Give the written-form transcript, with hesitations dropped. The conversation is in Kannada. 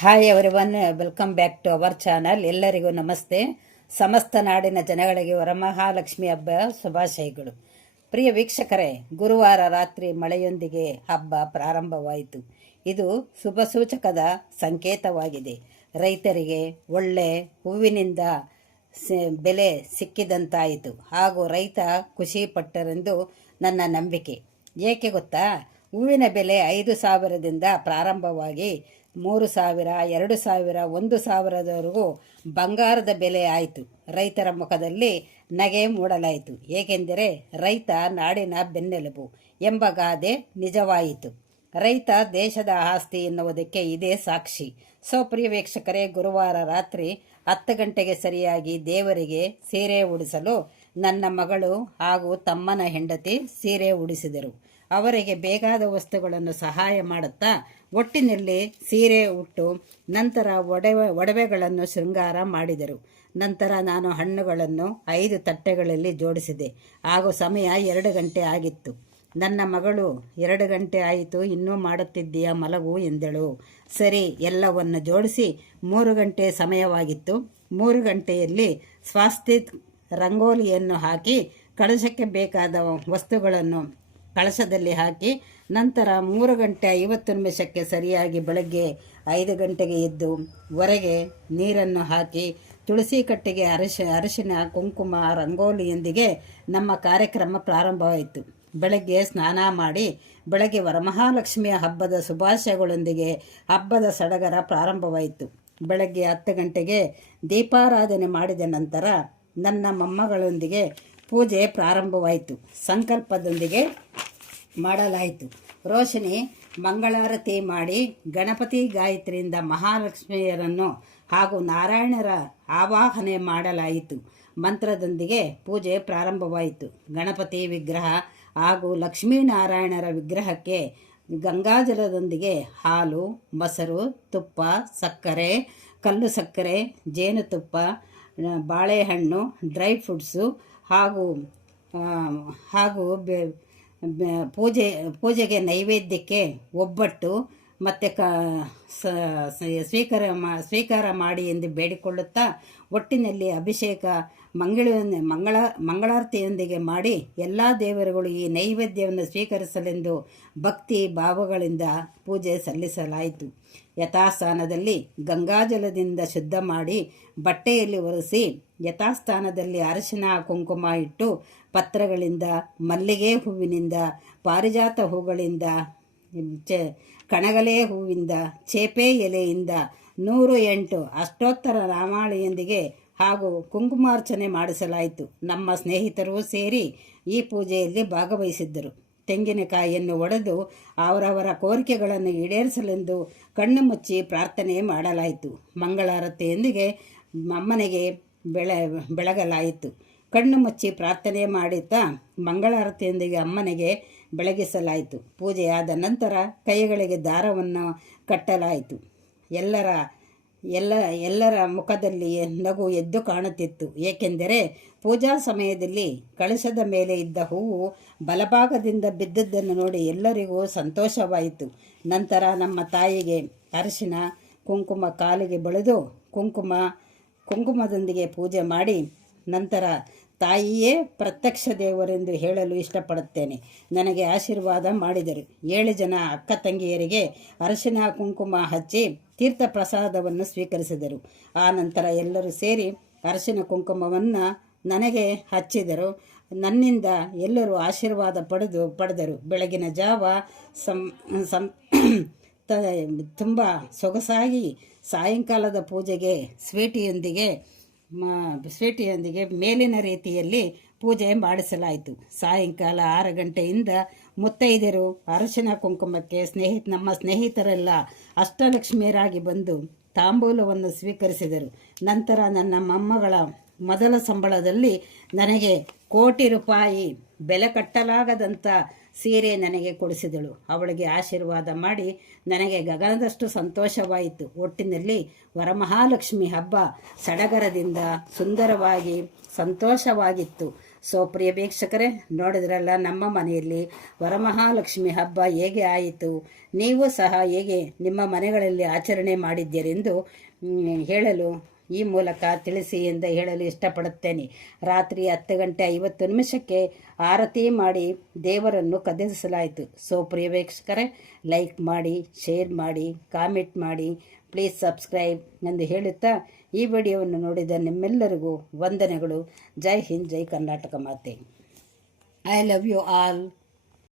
Hi everyone, welcome back to our channel. ಎಲ್ಲರಿಗೂ ನಮಸ್ತೆ. ಸಮಸ್ತ ನಾಡಿನ ಜನಗಳಿಗೆ ವರಮಹಾಲಕ್ಷ್ಮಿ ಹಬ್ಬ ಶುಭಾಶಯಗಳು. ಪ್ರಿಯ ವೀಕ್ಷಕರೇ, ಗುರುವಾರ ರಾತ್ರಿ ಮಳೆಯೊಂದಿಗೆ ಹಬ್ಬ ಪ್ರಾರಂಭವಾಯಿತು. ಇದು ಶುಭ ಸೂಚಕದ ಸಂಕೇತವಾಗಿದೆ. ರೈತರಿಗೆ ಒಳ್ಳೆ ಹೂವಿನಿಂದ ಬೆಲೆ ಸಿಕ್ಕಿದಂತಾಯಿತು ಹಾಗೂ ರೈತ ಖುಷಿ ಪಟ್ಟರೆಂದು ನನ್ನ ನಂಬಿಕೆ. ಏಕೆ ಗೊತ್ತಾ? ಹೂವಿನ ಬೆಲೆ 5,000ದಿಂದ ಪ್ರಾರಂಭವಾಗಿ 3,000, 2,000, 1,000ದವರೆಗೂ ಬಂಗಾರದ ಬೆಲೆ ಆಯಿತು. ರೈತರ ಮುಖದಲ್ಲಿ ನಗೆ ಮೂಡಲಾಯಿತು. ಏಕೆಂದರೆ ರೈತ ನಾಡಿನ ಬೆನ್ನೆಲುಬು ಎಂಬ ಗಾದೆ ನಿಜವಾಯಿತು. ರೈತ ದೇಶದ ಆಸ್ತಿ ಎನ್ನುವುದಕ್ಕೆ ಇದೇ ಸಾಕ್ಷಿ. ಪ್ರಿಯ ವೀಕ್ಷಕರೇ, ಗುರುವಾರ ರಾತ್ರಿ 10 ಗಂಟೆಗೆ ಸರಿಯಾಗಿ ದೇವರಿಗೆ ಸೀರೆ ಉಡಿಸಲು ನನ್ನ ಮಗಳು ಹಾಗೂ ತಮ್ಮನ ಹೆಂಡತಿ ಸೀರೆ ಉಡಿಸಿದರು. ಅವರಿಗೆ ಬೇಕಾದ ವಸ್ತುಗಳನ್ನು ಸಹಾಯ ಮಾಡುತ್ತಾ ಒಟ್ಟಿನಲ್ಲಿ ಸೀರೆ ಉಟ್ಟು ನಂತರ ಒಡವೆಗಳನ್ನು ಶೃಂಗಾರ ಮಾಡಿದರು. ನಂತರ ನಾನು ಹಣ್ಣುಗಳನ್ನು 5 ತಟ್ಟೆಗಳಲ್ಲಿ ಜೋಡಿಸಿದೆ. ಹಾಗೂ ಸಮಯ 2 ಗಂಟೆ ಆಗಿತ್ತು. ನನ್ನ ಮಗಳು 2 ಗಂಟೆ ಆಯಿತು, ಇನ್ನೂ ಮಾಡುತ್ತಿದ್ದೀಯಾ, ಮಲಗು ಎಂದಳು. ಸರಿ, ಎಲ್ಲವನ್ನು ಜೋಡಿಸಿ 3 ಗಂಟೆ ಸಮಯವಾಗಿತ್ತು. 3 ಗಂಟೆಯಲ್ಲಿ ಸ್ವಾಸ್ತಿಕ್ ರಂಗೋಲಿಯನ್ನು ಹಾಕಿ ಕಳಶಕ್ಕೆ ಬೇಕಾದ ವಸ್ತುಗಳನ್ನು ಕಳಶದಲ್ಲಿ ಹಾಕಿ ನಂತರ 3 ಗಂಟೆ 50 ನಿಮಿಷಕ್ಕೆ ಸರಿಯಾಗಿ ಬೆಳಗ್ಗೆ 5 ಗಂಟೆಗೆ ಎದ್ದು ಹೊರಗೆ ನೀರನ್ನು ಹಾಕಿ ತುಳಸಿ ಕಟ್ಟೆಗೆ ಅರಿಶಿನ ಕುಂಕುಮ ರಂಗೋಲಿಯೊಂದಿಗೆ ನಮ್ಮ ಕಾರ್ಯಕ್ರಮ ಪ್ರಾರಂಭವಾಯಿತು. ಬೆಳಗ್ಗೆ ಸ್ನಾನ ಮಾಡಿ ಬೆಳಗ್ಗೆ ವರಮಹಾಲಕ್ಷ್ಮಿಯ ಹಬ್ಬದ ಶುಭಾಶಯಗಳೊಂದಿಗೆ ಹಬ್ಬದ ಸಡಗರ ಪ್ರಾರಂಭವಾಯಿತು. ಬೆಳಗ್ಗೆ 10 ಗಂಟೆಗೆ ದೀಪಾರಾಧನೆ ಮಾಡಿದ ನಂತರ ನನ್ನ ಮೊಮ್ಮಗಳೊಂದಿಗೆ ಪೂಜೆ ಪ್ರಾರಂಭವಾಯಿತು. ಸಂಕಲ್ಪದೊಂದಿಗೆ ಮಾಡಲಾಯಿತು. ರೋಶನಿ ಮಂಗಳಾರತಿ ಮಾಡಿ ಗಣಪತಿ ಗಾಯತ್ರಿಯಿಂದ ಮಹಾಲಕ್ಷ್ಮಿಯರನ್ನು ಹಾಗೂ ನಾರಾಯಣರ ಆವಾಹನೆ ಮಾಡಲಾಯಿತು. ಮಂತ್ರದೊಂದಿಗೆ ಪೂಜೆ ಪ್ರಾರಂಭವಾಯಿತು. ಗಣಪತಿ ವಿಗ್ರಹ ಹಾಗೂ ಲಕ್ಷ್ಮೀನಾರಾಯಣರ ವಿಗ್ರಹಕ್ಕೆ ಗಂಗಾಜಲದೊಂದಿಗೆ ಹಾಲು, ಮೊಸರು, ತುಪ್ಪ, ಸಕ್ಕರೆ, ಕಲ್ಲು ಸಕ್ಕರೆ, ಜೇನುತುಪ್ಪ, ಬಾಳೆಹಣ್ಣು, ಡ್ರೈ ಫ್ರೂಟ್ಸು ಹಾಗೂ ಪೂಜೆಗೆ ನೈವೇದ್ಯಕ್ಕೆ ಒಬ್ಬಟ್ಟು ಮತ್ತು ಸ್ವೀಕಾರ ಮಾಡಿ ಎಂದು ಬೇಡಿಕೊಳ್ಳುತ್ತಾ ಒಟ್ಟಿನಲ್ಲಿ ಅಭಿಷೇಕ ಮಂಗಳಾರತಿಯೊಂದಿಗೆ ಮಾಡಿ ಎಲ್ಲ ದೇವರುಗಳು ಈ ನೈವೇದ್ಯವನ್ನು ಸ್ವೀಕರಿಸಲೆಂದು ಭಕ್ತಿ ಭಾವಗಳಿಂದ ಪೂಜೆ ಸಲ್ಲಿಸಲಾಯಿತು. ಯಥಾಸ್ಥಾನದಲ್ಲಿ ಗಂಗಾಜಲದಿಂದ ಶುದ್ಧ ಮಾಡಿ ಬಟ್ಟೆಯಲ್ಲಿ ಒರೆಸಿ ಯಥಾಸ್ಥಾನದಲ್ಲಿ ಅರಿಶಿನ ಕುಂಕುಮ ಇಟ್ಟು ಪತ್ರಗಳಿಂದ, ಮಲ್ಲಿಗೆ ಹೂವಿನಿಂದ, ಪಾರಿಜಾತ ಹೂಗಳಿಂದ, ಕಣಗಲೆ ಹೂವಿಂದ, ಚೇಪೆ ಎಲೆಯಿಂದ 108 ಅಷ್ಟೋತ್ತರ ನಾಮಾವಳಿಯೊಂದಿಗೆ ಹಾಗೂ ಕುಂಕುಮಾರ್ಚನೆ ಮಾಡಿಸಲಾಯಿತು. ನಮ್ಮ ಸ್ನೇಹಿತರು ಸೇರಿ ಈ ಪೂಜೆಯಲ್ಲಿ ಭಾಗವಹಿಸಿದ್ದರು. ತೆಂಗಿನಕಾಯಿಯನ್ನು ಒಡೆದು ಅವರವರ ಕೋರಿಕೆಗಳನ್ನು ಈಡೇರಿಸಲೆಂದು ಕಣ್ಣು ಮುಚ್ಚಿ ಪ್ರಾರ್ಥನೆ ಮಾಡಲಾಯಿತು. ಮಂಗಳಾರತಿಯೊಂದಿಗೆ ಅಮ್ಮನಿಗೆ ಬೆಳಗಲಾಯಿತು. ಕಣ್ಣು ಮುಚ್ಚಿ ಪ್ರಾರ್ಥನೆ ಮಾಡುತ್ತಾ ಮಂಗಳಾರತಿಯೊಂದಿಗೆ ಅಮ್ಮನಿಗೆ ಬೆಳಗಿಸಲಾಯಿತು. ಪೂಜೆಯಾದ ನಂತರ ಕೈಗಳಿಗೆ ದಾರವನ್ನು ಕಟ್ಟಲಾಯಿತು. ಎಲ್ಲರ ಮುಖದಲ್ಲಿ ನಗು ಎದ್ದು ಕಾಣುತ್ತಿತ್ತು. ಏಕೆಂದರೆ ಪೂಜಾ ಸಮಯದಲ್ಲಿ ಕಳಶದ ಮೇಲೆ ಇದ್ದ ಹೂವು ಬಲಭಾಗದಿಂದ ಬಿದ್ದದ್ದನ್ನು ನೋಡಿ ಎಲ್ಲರಿಗೂ ಸಂತೋಷವಾಯಿತು. ನಂತರ ನಮ್ಮ ತಾಯಿಗೆ ಅರಿಶಿನ ಕುಂಕುಮ ಕಾಲಿಗೆ ಬಳಿದು ಕುಂಕುಮದೊಂದಿಗೆ ಪೂಜೆ ಮಾಡಿ ನಂತರ ತಾಯಿಯೇ ಪ್ರತ್ಯಕ್ಷ ದೇವರೆಂದು ಹೇಳಲು ಇಷ್ಟಪಡುತ್ತೇನೆ. ನನಗೆ ಆಶೀರ್ವಾದ ಮಾಡಿದರು. 7 ಜನ ಅಕ್ಕ ತಂಗಿಯರಿಗೆ ಅರಿಶಿನ ಕುಂಕುಮ ಹಚ್ಚಿ ತೀರ್ಥ ಪ್ರಸಾದವನ್ನು ಸ್ವೀಕರಿಸಿದರು. ಆ ನಂತರ ಎಲ್ಲರೂ ಸೇರಿ ಅರಿಶಿನ ಕುಂಕುಮವನ್ನು ನನಗೆ ಹಚ್ಚಿದರು. ನನ್ನಿಂದ ಎಲ್ಲರೂ ಆಶೀರ್ವಾದ ಪಡೆದರು. ಬೆಳಗಿನ ಜಾವ ತುಂಬ ಸೊಗಸಾಗಿ ಸಾಯಂಕಾಲದ ಪೂಜೆಗೆ ಸ್ವೀಟಿಯೊಂದಿಗೆ ಮೇಲಿನ ರೀತಿಯಲ್ಲಿ ಪೂಜೆ ಮಾಡಿಸಲಾಯಿತು. ಸಾಯಂಕಾಲ 6 ಗಂಟೆಯಿಂದ ಮುತ್ತೈದೆಯರು ಅರಿಶಿನ ಕುಂಕುಮಕ್ಕೆ ನಮ್ಮ ಸ್ನೇಹಿತರೆಲ್ಲ ಅಷ್ಟಲಕ್ಷ್ಮಿಯರಾಗಿ ಬಂದು ತಾಂಬೂಲವನ್ನು ಸ್ವೀಕರಿಸಿದರು. ನಂತರ ನನ್ನ ಮೊಮ್ಮಗಳ ಮೊದಲ ಸಂಬಳದಲ್ಲಿ ನನಗೆ ಕೋಟಿ ರೂಪಾಯಿ ಬೆಲೆ ಕಟ್ಟಲಾಗದಂಥ ಸೀರೆ ನನಗೆ ಕೊಡಿಸಿದಳು. ಅವಳಿಗೆ ಆಶೀರ್ವಾದ ಮಾಡಿ ನನಗೆ ಗಗನದಷ್ಟು ಸಂತೋಷವಾಯಿತು. ಒಟ್ಟಿನಲ್ಲಿ ವರಮಹಾಲಕ್ಷ್ಮಿ ಹಬ್ಬ ಸಡಗರದಿಂದ ಸುಂದರವಾಗಿ ಸಂತೋಷವಾಗಿತ್ತು. ಸೊ ಪ್ರಿಯ ವೀಕ್ಷಕರೇ, ನೋಡಿದ್ರಲ್ಲ ನಮ್ಮ ಮನೆಯಲ್ಲಿ ವರಮಹಾಲಕ್ಷ್ಮಿ ಹಬ್ಬ ಹೇಗೆ ಆಯಿತು, ನೀವು ಸಹ ಹೇಗೆ ನಿಮ್ಮ ಮನೆಗಳಲ್ಲಿ ಆಚರಣೆ ಮಾಡಿದ್ದೀರೆಂದು ಹೇಳಲು ಈ ಮೂಲಕ ತಿಳಿಸಿ ಎಂದು ಹೇಳಲು ಇಷ್ಟಪಡುತ್ತೇನೆ. ರಾತ್ರಿ 10:50 ಆರತಿ ಮಾಡಿ ದೇವರನ್ನು ಕದಲಿಸಲಾಯಿತು. ಸೊ ಪ್ರಿಯ ವೀಕ್ಷಕರೇ, ಲೈಕ್ ಮಾಡಿ, ಶೇರ್ ಮಾಡಿ, ಕಾಮೆಂಟ್ ಮಾಡಿ, ಪ್ಲೀಸ್ ಸಬ್ಸ್ಕ್ರೈಬ್ ಎಂದು ಹೇಳುತ್ತಾ ಈ ವಿಡಿಯೋವನ್ನು ನೋಡಿದ ನಿಮ್ಮೆಲ್ಲರಿಗೂ ವಂದನೆಗಳು. ಜೈ ಹಿಂದ್, ಜೈ ಕರ್ನಾಟಕ ಮಾತೆ. I love you all.